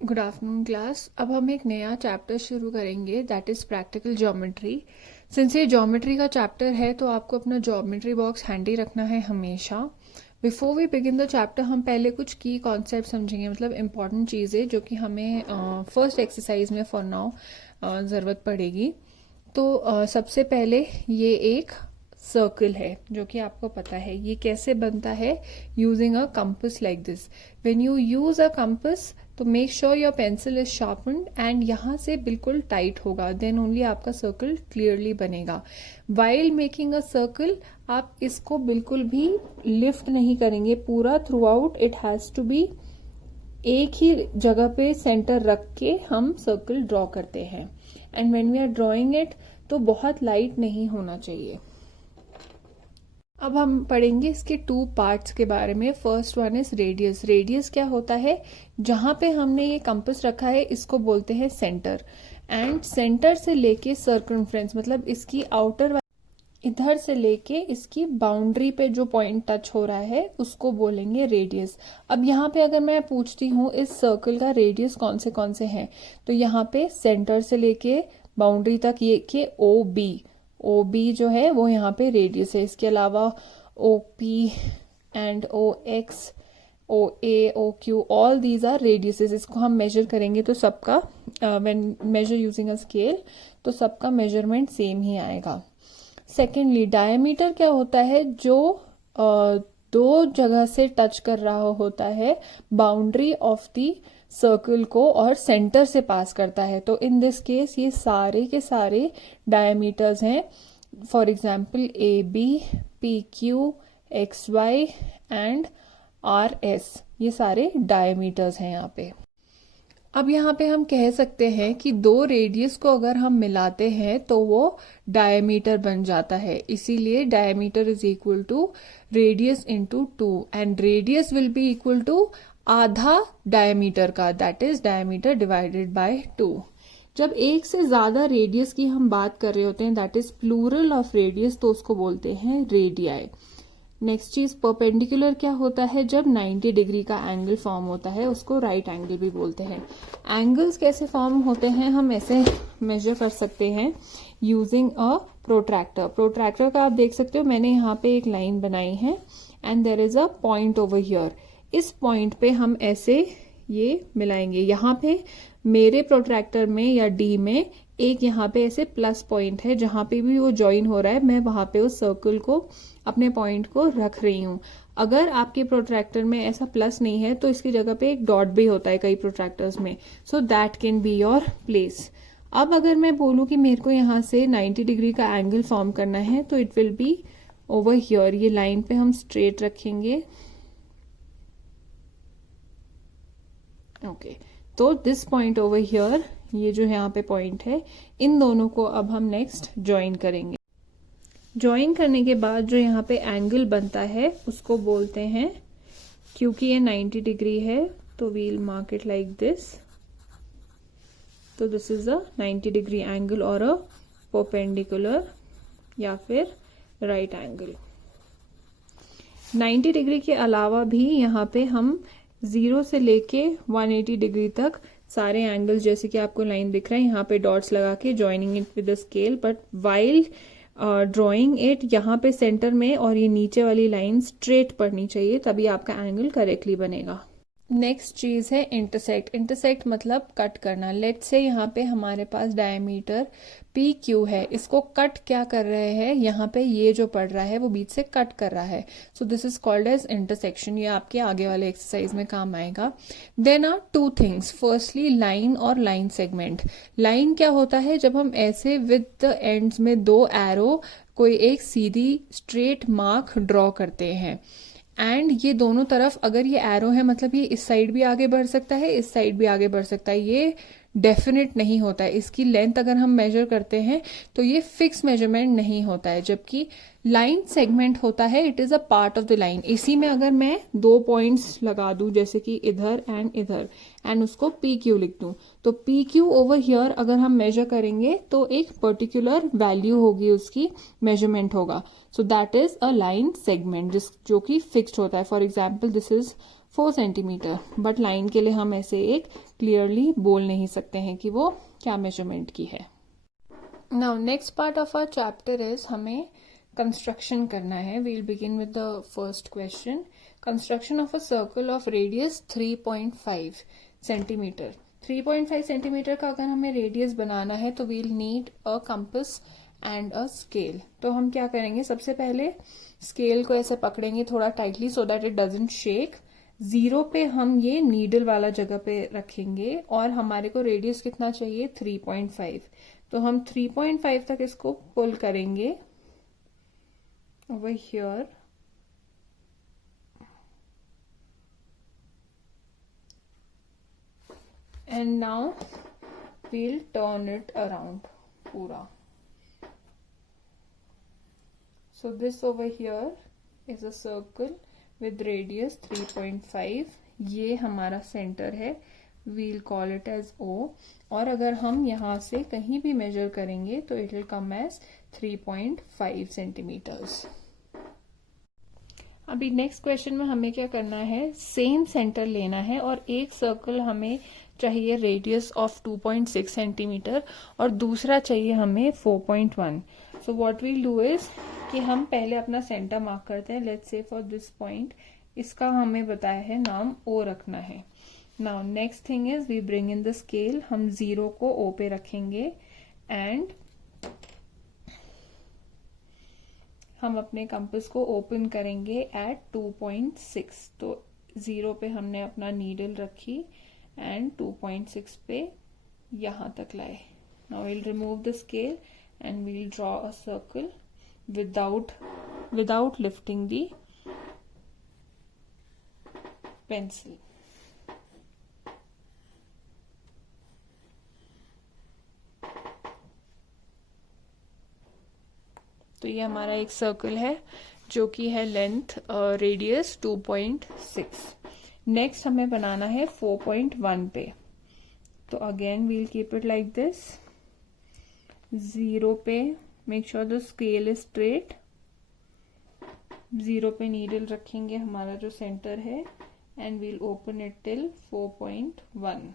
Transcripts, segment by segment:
Good afternoon class. अब हम एक नया चैप्टर शुरू करेंगे, that is practical geometry. Since ये ज्योमेट्री का चैप्टर है तो आपको अपना ज्योमेट्री बॉक्स हैंडी रखना है हमेशा। Before we begin the chapter हम पहले कुछ की कॉन्सेप्ट समझेंगे, मतलब इंपॉर्टेंट चीज़ें जो कि हमें फर्स्ट एक्सरसाइज में फॉर नाउ ज़रूरत पड़ेगी। तो सबसे पहले ये एक सर्कल है जो कि आपको पता है ये कैसे बनता है, using a compass like this. When you use a compass तो make sure your pencil is sharpened and यहाँ से बिल्कुल टाइट होगा, देन ओनली आपका सर्कल क्लियरली बनेगा। वाइल मेकिंग अ सर्कल आप इसको बिल्कुल भी लिफ्ट नहीं करेंगे, पूरा throughout it has to be एक ही जगह पे सेंटर रख के हम सर्कल ड्रॉ करते हैं। And when we are drawing it तो बहुत लाइट नहीं होना चाहिए। अब हम पढ़ेंगे इसके टू पार्ट्स के बारे में। First one is radius. Radius क्या होता है, जहां पे हमने ये कंपास रखा है इसको बोलते हैं सेंटर, एंड सेंटर से लेके सर्कमफ्रेंस मतलब इसकी आउटर इधर से लेके इसकी बाउंड्री पे जो पॉइंट टच हो रहा है उसको बोलेंगे रेडियस। अब यहाँ पे अगर मैं पूछती हूँ इस सर्कल का रेडियस कौन से हैं, तो यहाँ पे सेंटर से लेके बाउंड्री तक ये के ओ बी जो है वो यहाँ पे रेडियस है। इसके अलावा O P and O X, O A, O Q, all these are radiuses. इसको हम मेजर करेंगे तो सबका when measure using a scale तो सबका मेजरमेंट सेम ही आएगा। सेकेंडली डायमीटर क्या होता है, जो दो जगह से टच कर रहा होता है बाउंड्री ऑफ द सर्कल को और सेंटर से पास करता है। तो इन दिस केस ये सारे के सारे डायमीटर्स हैं। For example A B, P Q, X Y and R S, ये सारे डायमीटर्स हैं यहाँ पे। अब यहाँ पे हम कह सकते हैं कि दो रेडियस को अगर हम मिलाते हैं तो वो डायमीटर बन जाता है, इसीलिए diameter is equal to radius into 2 and radius will be equal to आधा डायमीटर का, that is diameter divided by 2। जब एक से ज्यादा रेडियस की हम बात कर रहे होते हैं, that is plural of radius, तो उसको बोलते हैं रेडियाई। नेक्स्ट चीज परपेंडिकुलर क्या होता है, जब 90 डिग्री का एंगल फॉर्म होता है उसको राइट एंगल भी बोलते हैं। एंगल्स कैसे फॉर्म होते हैं, हम ऐसे मेजर कर सकते हैं यूजिंग अ प्रोट्रैक्टर। प्रोट्रैक्टर का आप देख सकते हो, मैंने यहाँ पे एक लाइन बनाई है and there is a point over here. इस पॉइंट पे हम ऐसे ये मिलाएंगे। यहाँ पे मेरे प्रोट्रैक्टर में या डी में एक यहाँ पे ऐसे प्लस पॉइंट है, जहां पे भी वो ज्वाइन हो रहा है मैं वहां पे उस सर्कल को अपने पॉइंट को रख रही हूँ। अगर आपके प्रोट्रैक्टर में ऐसा प्लस नहीं है तो इसकी जगह पे एक डॉट भी होता है कई प्रोट्रैक्टर्स में, so that can be your place. अब अगर मैं बोलूँ कि मेरे को यहाँ से 90 डिग्री का एंगल फॉर्म करना है तो it will be over here. ये लाइन पे हम स्ट्रेट रखेंगे, ओके। तो दिस पॉइंट ओवर हियर, ये जो यहाँ पे पॉइंट है, इन दोनों को अब हम नेक्स्ट ज्वाइन करेंगे। ज्वाइन करने के बाद जो यहाँ पे एंगल बनता है उसको बोलते हैं, क्योंकि ये 90 डिग्री है तो we'll mark it like this. तो this is a 90 degree angle और अ परपेंडिकुलर या फिर राइट एंगल। 90 डिग्री के अलावा भी यहाँ पे हम 0 से लेके 180 डिग्री तक सारे एंगल्स, जैसे कि आपको लाइन दिख रहा है यहाँ पे डॉट्स लगा के joining it with the scale, but while drawing it यहाँ पे सेंटर में और ये नीचे वाली लाइन स्ट्रेट पड़नी चाहिए, तभी आपका एंगल करेक्टली बनेगा। नेक्स्ट चीज है इंटरसेक्ट। इंटरसेक्ट मतलब कट करना। लेट्स से यहाँ पे हमारे पास डायमीटर पी क्यू है, इसको कट क्या कर रहे हैं, यहाँ पे ये जो पड़ रहा है वो बीच से कट कर रहा है, so this is called as intersection. ये आपके आगे वाले एक्सरसाइज में काम आएगा। Then are two things, firstly line और लाइन सेगमेंट। लाइन क्या होता है, जब हम ऐसे विद द एंड्स में दो एरो कोई एक सीधी स्ट्रेट मार्क ड्रॉ करते हैं, एंड ये दोनों तरफ अगर ये एरो है मतलब ये इस साइड भी आगे बढ़ सकता है, इस साइड भी आगे बढ़ सकता है, ये डेफिनेट नहीं होता है। इसकी लेंथ अगर हम मेजर करते हैं तो ये फिक्स मेजरमेंट नहीं होता है, जबकि लाइन सेगमेंट होता है, it is a part of the line. इसी में अगर मैं दो पॉइंट्स लगा दूं जैसे कि इधर एंड उसको पी क्यू लिख दूं, तो पी क्यू ओवर हियर अगर हम मेजर करेंगे तो एक पर्टिकुलर वैल्यू होगी, उसकी मेजरमेंट होगा, so that is a line segment जो कि फिक्स्ड होता है। For example this is 4 centimetre, but line के लिए हम ऐसे एक क्लियरली बोल नहीं सकते हैं कि वो क्या मेजरमेंट की है। Now next part of our chapter is हमें कंस्ट्रक्शन करना है। We'll begin with the first question. Construction of a circle of radius 3.5 centimetre. 3.5 centimetre का अगर हमें रेडियस बनाना है तो we'll need a compass and a scale. तो हम क्या करेंगे, सबसे पहले स्केल को ऐसे पकड़ेंगे थोड़ा tightly so that it doesn't shake. 0 पे हम ये नीडल वाला जगह पे रखेंगे और हमारे को रेडियस कितना चाहिए, 3.5। तो हम 3.5 तक इसको पुल करेंगे over here and now we'll turn it around पूरा. So this over here is a circle with radius 3.5. ये हमारा सेंटर है, we'll call it as O. और अगर हम यहाँ से कहीं भी मेजर करेंगे तो it will come as 3.5 centimetres. अभी नेक्स्ट क्वेश्चन में हमें क्या करना है, सेम सेंटर लेना है और एक सर्कल हमें चाहिए रेडियस ऑफ 2.6 सेंटीमीटर और दूसरा चाहिए हमें 4.1। So what we'll do is कि हम पहले अपना सेंटर मार्क करते हैं। Let's say for this point इसका हमें बताया है नाम O रखना है। Now next thing is we bring in the scale, हम 0 को O पे रखेंगे एंड हम अपने कंपास को ओपन करेंगे एट 2.6। तो 0 पे हमने अपना नीडल रखी एंड 2.6 पे यहां तक लाए। Now we'll remove the scale and we'll draw a circle without lifting the pencil. तो ये हमारा एक सर्कल है जो कि है लेंथ रेडियस 2.6। नेक्स्ट हमें बनाना है 4.1 पे। तो again we'll keep it like this. 0 पे make sure the scale is straight. 0 पे नीडल रखेंगे हमारा जो सेंटर है and we'll open it till 4.1।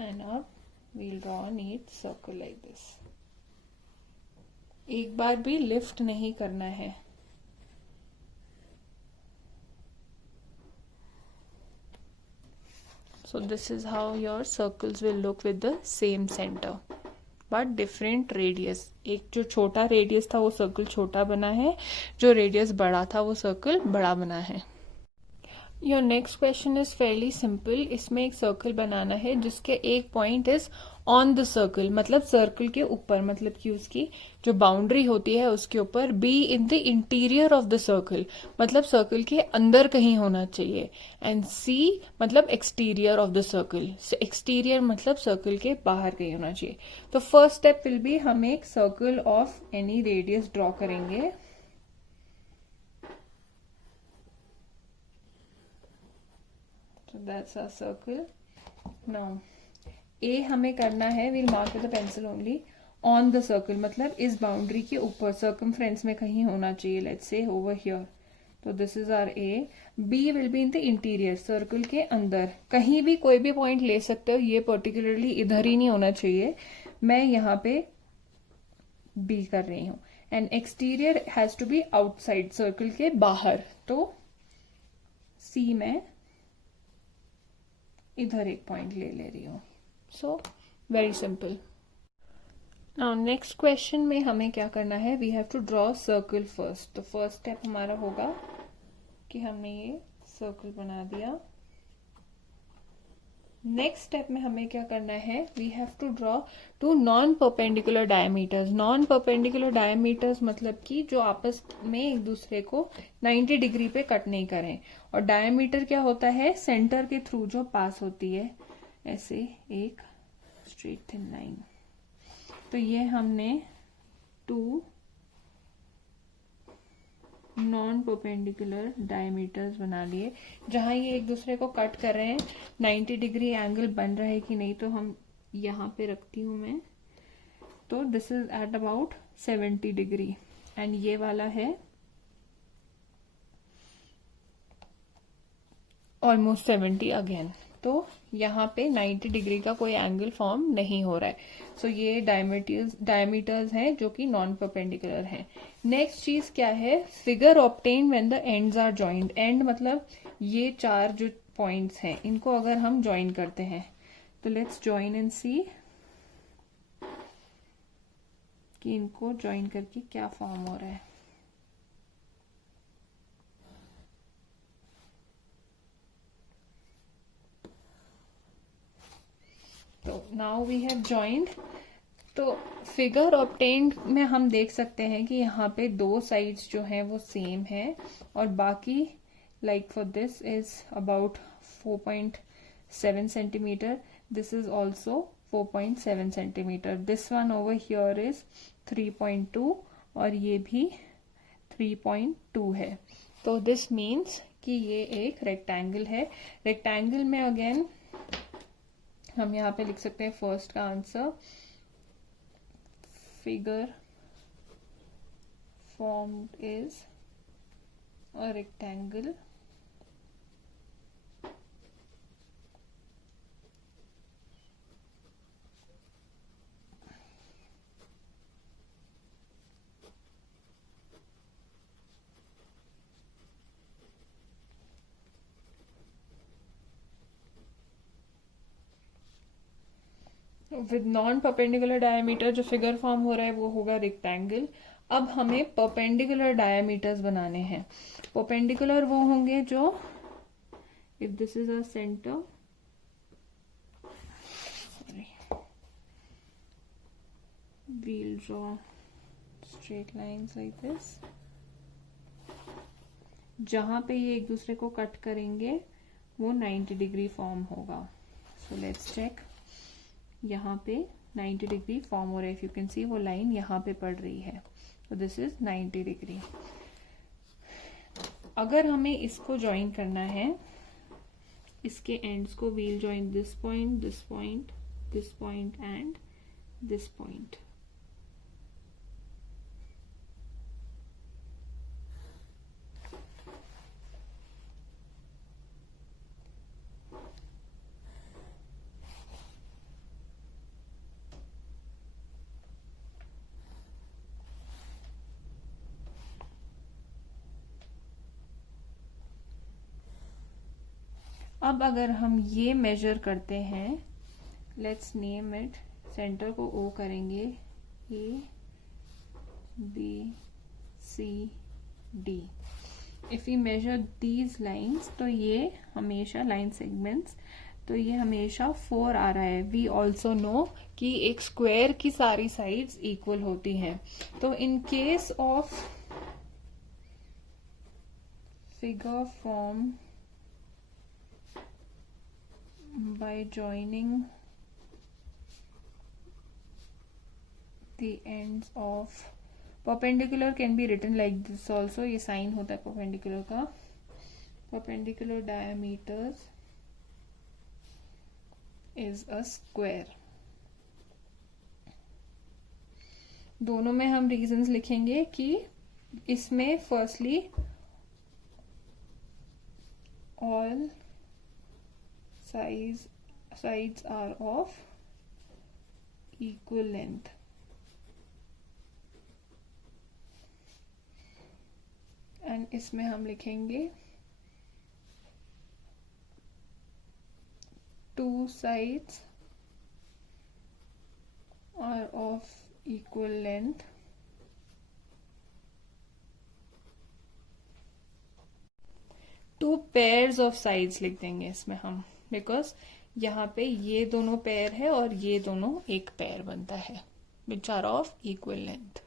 and up we'll draw a neat circle like this. एक बार भी लिफ्ट नहीं करना है। So this is how your circles will look with the same center but different radius. एक जो छोटा radius था वो सर्कल छोटा बना है, जो रेडियस बड़ा था वो सर्कल बड़ा बना है। Your next question is fairly simple. इसमें एक सर्कल बनाना है जिसके एक point is on the circle, मतलब सर्कल के ऊपर, मतलब कि उसकी जो बाउंड्री होती है उसके ऊपर। Be in the interior of the circle, मतलब सर्कल के अंदर कहीं होना चाहिए। एंड सी मतलब exterior of the circle, exterior मतलब सर्कल के बाहर कहीं होना चाहिए। तो फर्स्ट स्टेप विल बी हम एक circle of any radius draw करेंगे। So that's our circle. Now A हमें करना है, we'll mark with a pencil only on the circle, मतलब इस बाउंड्री के ऊपर, circumference में कहीं होना चाहिए। Let's say over here. तो this is our A. B will be in the interior, circle के अंदर। कहीं भी कोई भी पॉइंट ले सकते हो, ये पर्टिकुलरली इधर ही नहीं होना चाहिए। मैं यहाँ पे B कर रही हूँ। And exterior has to be outside, circle के बाहर। तो C में इधर एक पॉइंट ले रही हूँ। So very simple. Now next question में हमें क्या करना है, we have to draw circle first. तो फर्स्ट स्टेप हमारा होगा कि हमने ये सर्कल बना दिया। नेक्स्ट स्टेप में हमें क्या करना है, we have to draw two non perpendicular diameters. Non perpendicular diameters मतलब कि जो आपस में एक दूसरे को 90 डिग्री पे कट नहीं करें। और डायमीटर क्या होता है, सेंटर के थ्रू जो पास होती है ऐसे एक स्ट्रेट थिन लाइन। तो ये हमने 2 नॉन परपेंडिकुलर डायमीटर्स बना लिए। जहां ये एक दूसरे को कट कर रहे हैं 90 डिग्री एंगल बन रहा है कि नहीं, तो हम यहाँ पे रखती हूँ मैं, तो this is at about 70 degree and ये वाला है ऑलमोस्ट 70 अगेन। तो यहाँ पे 90 डिग्री का कोई एंगल फॉर्म नहीं हो रहा है। सो ये डायमीटर्स हैं जो कि नॉन परपेंडिकुलर हैं। नेक्स्ट चीज क्या है, figure obtain when the ends are joined. And मतलब ये चार जो पॉइंट्स हैं इनको अगर हम ज्वाइन करते हैं, तो लेट्स ज्वाइन एंड सी कि इनको ज्वाइन करके क्या फॉर्म हो रहा है। तो नाउ वी हैव जॉइंड। तो फिगर ऑब्टेन्ड में हम देख सकते हैं कि यहाँ पे दो साइड्स जो हैं वो सेम है और बाकी like for this is about 4.7 centimetre, this is also 4.7 centimetre, this one over here is 3.2 और ये भी 3.2 है। तो दिस मीन्स कि ये एक रेक्टेंगल है। रेक्टेंगल में अगेन हम यहाँ पे लिख सकते हैं फर्स्ट का answer, figure formed is a rectangle with non perpendicular diameter. जो फिगर फॉर्म हो रहा है वो होगा रेक्टेंगल। अब हमें परपेंडिकुलर डायमीटर्स बनाने हैं। परपेंडिकुलर वो होंगे जो, if this is a centre, we'll draw straight lines like this, जहां पे ये एक दूसरे को कट करेंगे वो 90 डिग्री फॉर्म होगा। सो लेट्स चेक, यहाँ पे 90 डिग्री फॉर्म हो रहा है। इफ यू कैन सी वो लाइन यहाँ पे पड़ रही है, तो दिस इज 90 डिग्री। अगर हमें इसको ज्वाइन करना है, इसके एंड्स को, we'll join this point, this point, this point and this point. अब अगर हम ये मेजर करते हैं, लेट्स नेम इट, सेंटर को ओ करेंगे, A B C D. If you measure these lines, तो ये हमेशा लाइन सेगमेंट्स, तो ये हमेशा 4 आ रहा है। वी ऑल्सो नो कि एक स्क्वायर की सारी साइड्स इक्वल होती हैं। तो in case of figure form by joining the ends of perpendicular can be written like this also, ये साइन होता है perpendicular का, perpendicular diameters is a square। दोनों में हम रीजंस लिखेंगे कि इसमें firstly all sides are of equal length, and इसमें हम लिखेंगे two sides are of equal length, two pairs of sides लिख देंगे इसमें हम, बिकॉज यहाँ पे ये दोनों पेयर है और ये दोनों एक पेयर बनता है, which are of equal length.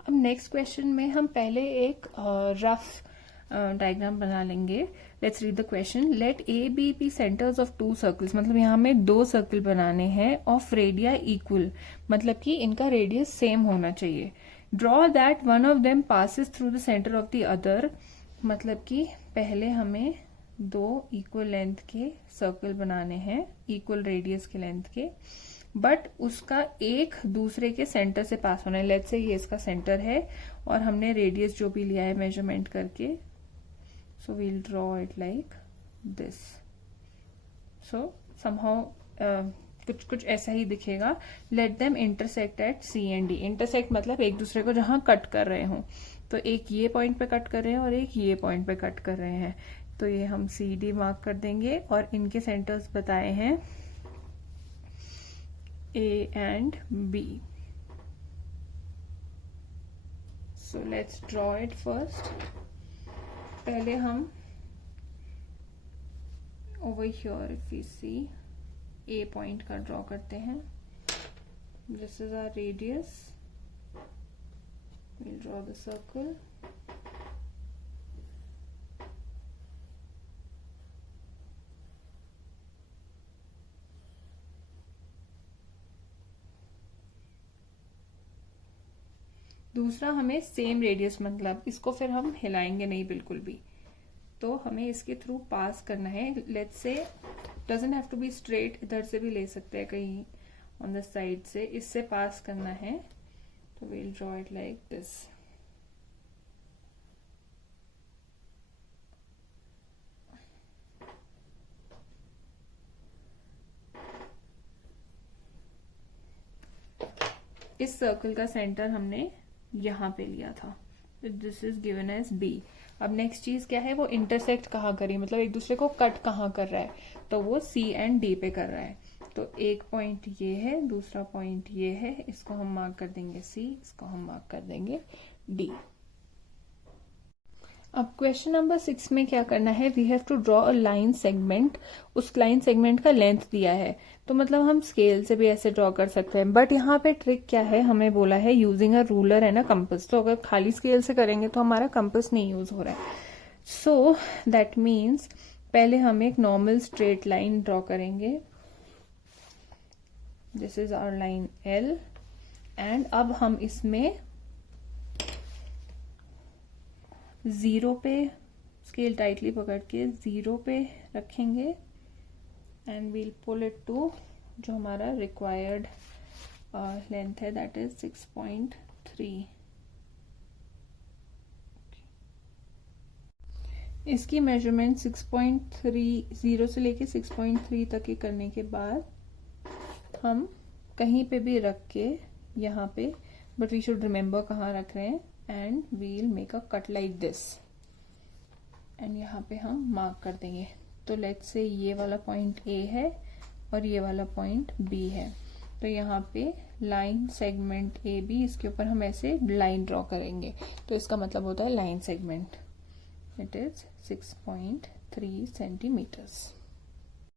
अब नेक्स्ट क्वेश्चन में हम पहले एक रफ डायग्राम बना लेंगे। Let's read the question. Let A B be centres of two circles, मतलब यहाँ में दो सर्कल बनाने हैं ऑफ रेडिया इक्वल, मतलब कि इनका रेडियस सेम होना चाहिए। Draw that one of them passes through the centre of the other, मतलब कि पहले हमें दो इक्वल लेंथ के सर्कल बनाने हैं, इक्वल रेडियस के लेंथ के, बट उसका एक दूसरे के सेंटर से पास होना है। लेट्स से ये इसका सेंटर है और हमने रेडियस जो भी लिया है मेजरमेंट करके, so we'll draw it like this. So somehow कुछ ऐसा ही दिखेगा। Let them intersect at C and D. Intersect मतलब एक दूसरे को जहां कट कर रहे हो, तो एक ये पॉइंट पे कट कर रहे हैं और एक ये पॉइंट पे कट कर रहे हैं, तो ये हम सी डी मार्क कर देंगे और इनके सेंटर्स बताए हैं A and B. So let's draw it first. पहले हम over here if we see a point का ड्रॉ करते हैं। This is our radius, we'll draw the circle, दूसरा हमें सेम रेडियस, मतलब इसको फिर हम हिलाएंगे नहीं बिल्कुल भी, तो हमें इसके थ्रू पास करना है। Let's say doesn't have to be straight, इधर से भी ले सकते हैं कहीं ऑन द साइड से, इससे पास करना है। तो we'll draw it like this. इस सर्कल का सेंटर हमने यहां पे लिया था, this is given as B. अब नेक्स्ट चीज क्या है, वो इंटरसेक्ट कहाँ करी, मतलब एक दूसरे को कट कहाँ कर रहा है, तो वो सी एंड डी पे कर रहा है। तो एक पॉइंट ये है, दूसरा पॉइंट ये है, इसको हम मार्क कर देंगे सी, इसको हम मार्क कर देंगे डी। अब क्वेश्चन नंबर 6 में क्या करना है, we have to draw a line segment. उस लाइन सेगमेंट का लेंथ दिया है, तो मतलब हम स्केल से भी ऐसे ड्रॉ कर सकते हैं, बट यहाँ पे ट्रिक क्या है, हमें बोला है using a ruler and a compass. तो अगर खाली स्केल से करेंगे तो हमारा कंपास नहीं यूज हो रहा है। सो दैट मीन्स पहले हम एक नॉर्मल स्ट्रेट लाइन ड्रॉ करेंगे। This is our line L, and अब हम इसमें 0 पे स्केल टाइटली पकड़ के 0 पे रखेंगे and we'll pull it to जो हमारा रिक्वायर्ड लेंथ है, दैट इज 6.3। इसकी मेजरमेंट 6.3, 0 से लेके 6.3 तक के करने के बाद हम कहीं पे भी रख के यहाँ पे, बट वी शुड रिमेम्बर कहाँ रख रहे हैं, and we'll make a cut like this, and यहाँ पे हम मार्क कर देंगे। तो लेट्स से ये वाला पॉइंट ए है और ये वाला पॉइंट बी है, तो यहाँ पे लाइन सेगमेंट ए बी, इसके ऊपर हम ऐसे लाइन ड्रॉ करेंगे, तो इसका मतलब होता है line segment. It is 6.3 centimetres.